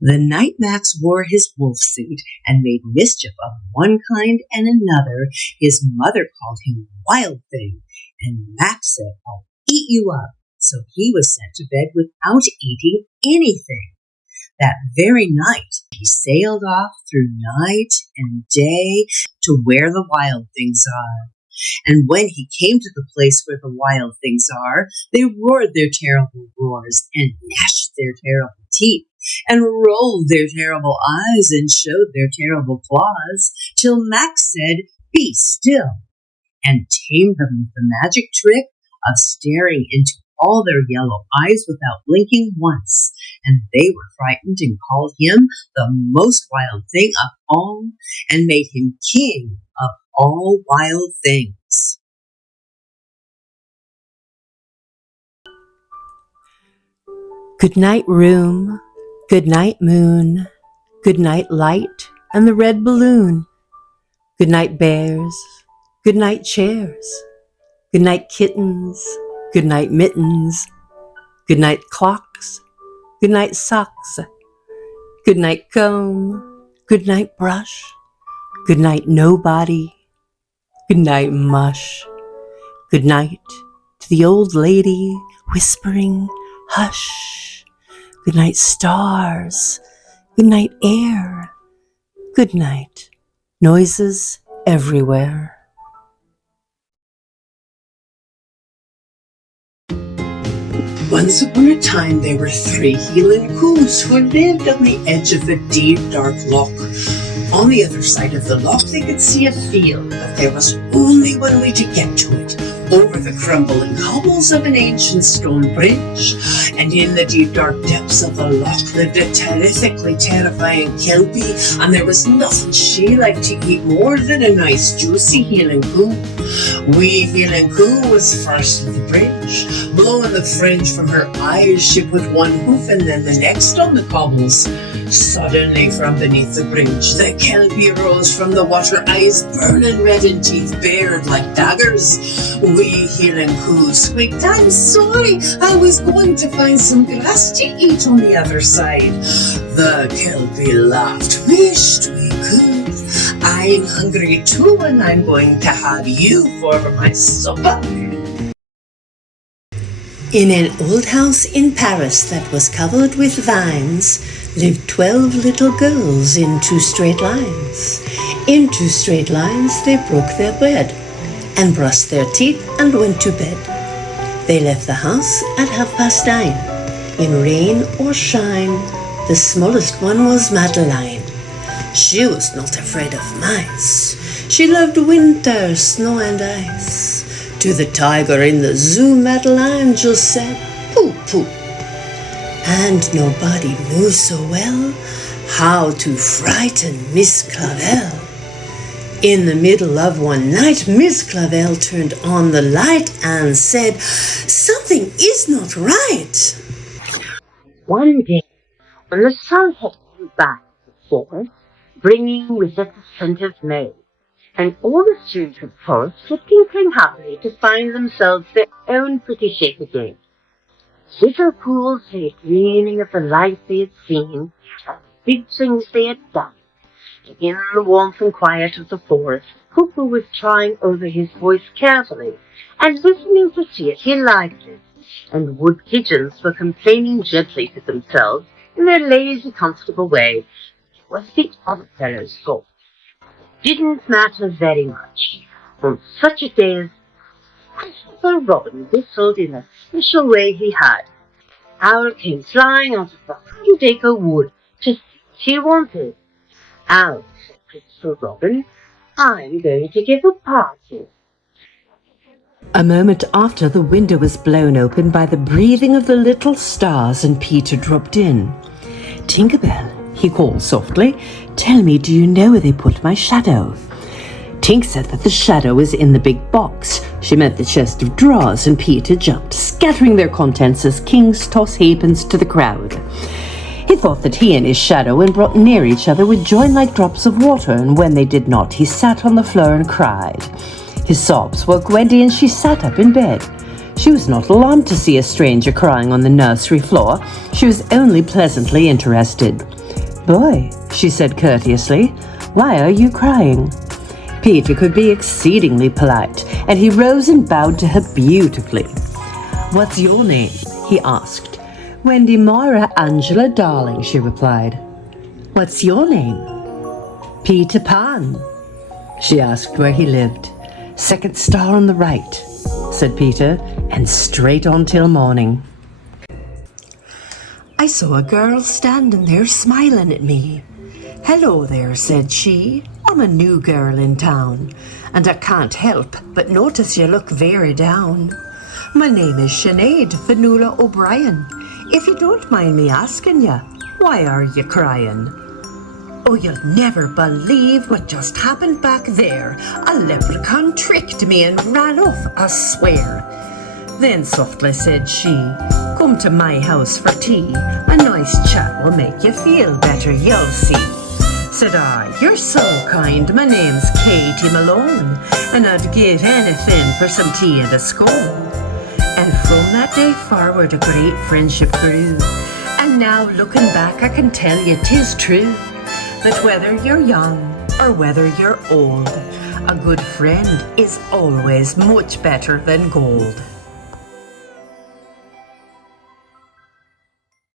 The night Max wore his wolf suit and made mischief of one kind and another, his mother called him Wild Thing, and Max said, "I'll eat you up." So he was sent to bed without eating anything. That very night, he sailed off through night and day to where the wild things are. And when he came to the place where the wild things are, they roared their terrible roars and gnashed their terrible teeth and rolled their terrible eyes and showed their terrible claws, till Max said, "Be still," and tamed them with the magic trick of staring into all their yellow eyes without blinking once, and they were frightened and called him the most wild thing of all, and made him king of all wild things. Good night, room. Good night, moon. Good night, light and the red balloon. Good night, bears. Good night, chairs. Good night, kittens. Good night, mittens. Good night, clocks. Good night, socks. Good night, comb. Good night, brush. Good night, nobody. Good night, mush. Good night to the old lady whispering, hush. Good night, stars. Good night, air. Good night, noises everywhere. Once upon a time there were 3 Heilan Coos who lived on the edge of a deep, dark loch. On the other side of the loch they could see a field, but there was only one way to get to it, over the crumbling cobbles of an ancient stone bridge. And in the deep, dark depths of the loch lived a terrifically terrifying kelpie, and there was nothing she liked to eat more than a nice, juicy Heilan Coo. Wee Heilan Coo was first at the bridge. Blowing the fringe from her eyes, she put one hoof and then the next on the cobbles. Suddenly from beneath the bridge, the kelpie rose from the water, eyes burning red and teeth bared like daggers. Wee Heilan Coo squeaked, "I'm sorry, I was going to find some grass to eat on the other side." The kelpie laughed, "Wished we could. I'm hungry too, and I'm going to have you for my supper." In an old house in Paris that was covered with vines lived 12 little girls in 2 straight lines. In 2 straight lines they broke their bread and brushed their teeth and went to bed. They left the house at 9:30. In rain or shine, the smallest one was Madeline. She was not afraid of mice. She loved winter, snow and ice. To the tiger in the zoo, Madeline just said, "Pooh, pooh." And nobody knew so well how to frighten Miss Clavel. In the middle of one night, Miss Clavel turned on the light and said, "Something is not right." One day, when the sun had come back to the forest, bringing with it the scent of May, and all the students of the forest were tinkling happily to find themselves their own pretty shape again. Little pools lay dreaming of the life they had seen, and the big things they had done. In the warmth and quiet of the forest, Pooh was trying over his voice carefully, and listening to see if he liked it, and wood pigeons were complaining gently to themselves in their lazy, comfortable way. What the other fellows thought didn't matter very much. On such a day as Christopher Robin whistled in a special way he had. Owl came flying out of the 100-acre wood to see what he wanted. "Owl," said Christopher Robin, "I'm going to give a party." A moment after, the window was blown open by the breathing of the little stars, and Peter dropped in. "Tinkerbell," he called softly, "tell me, do you know where they put my shadow?" Tink said that the shadow was in the big box. She meant the chest of drawers, and Peter jumped, scattering their contents as kings toss halfpence to the crowd. He thought that he and his shadow, when brought near each other, would join like drops of water, and when they did not, he sat on the floor and cried. His sobs woke Wendy, and she sat up in bed. She was not alarmed to see a stranger crying on the nursery floor. She was only pleasantly interested. "Boy," she said courteously, "why are you crying?" Peter could be exceedingly polite, and he rose and bowed to her beautifully. "What's your name?" he asked. "Wendy Moira Angela Darling," she replied. "What's your name?" "Peter Pan." She asked where he lived. "Second star on the right," said Peter, and straight on till morning. I saw a girl standing there smiling at me. "Hello there," said she. "I'm a new girl in town, and I can't help but notice you look very down. My name is Sinead Fanula O'Brien. If you don't mind me asking you, why are you crying?" "Oh, you'll never believe what just happened back there. A leprechaun tricked me and ran off, I swear." Then softly said she, "Come to my house for tea. A nice chat will make you feel better, you'll see." Said I, "You're so kind, my name's Katie Malone, and I'd give anything for some tea and a scone." And from that day forward a great friendship grew. And now looking back I can tell you 'tis true, that whether you're young or whether you're old, a good friend is always much better than gold.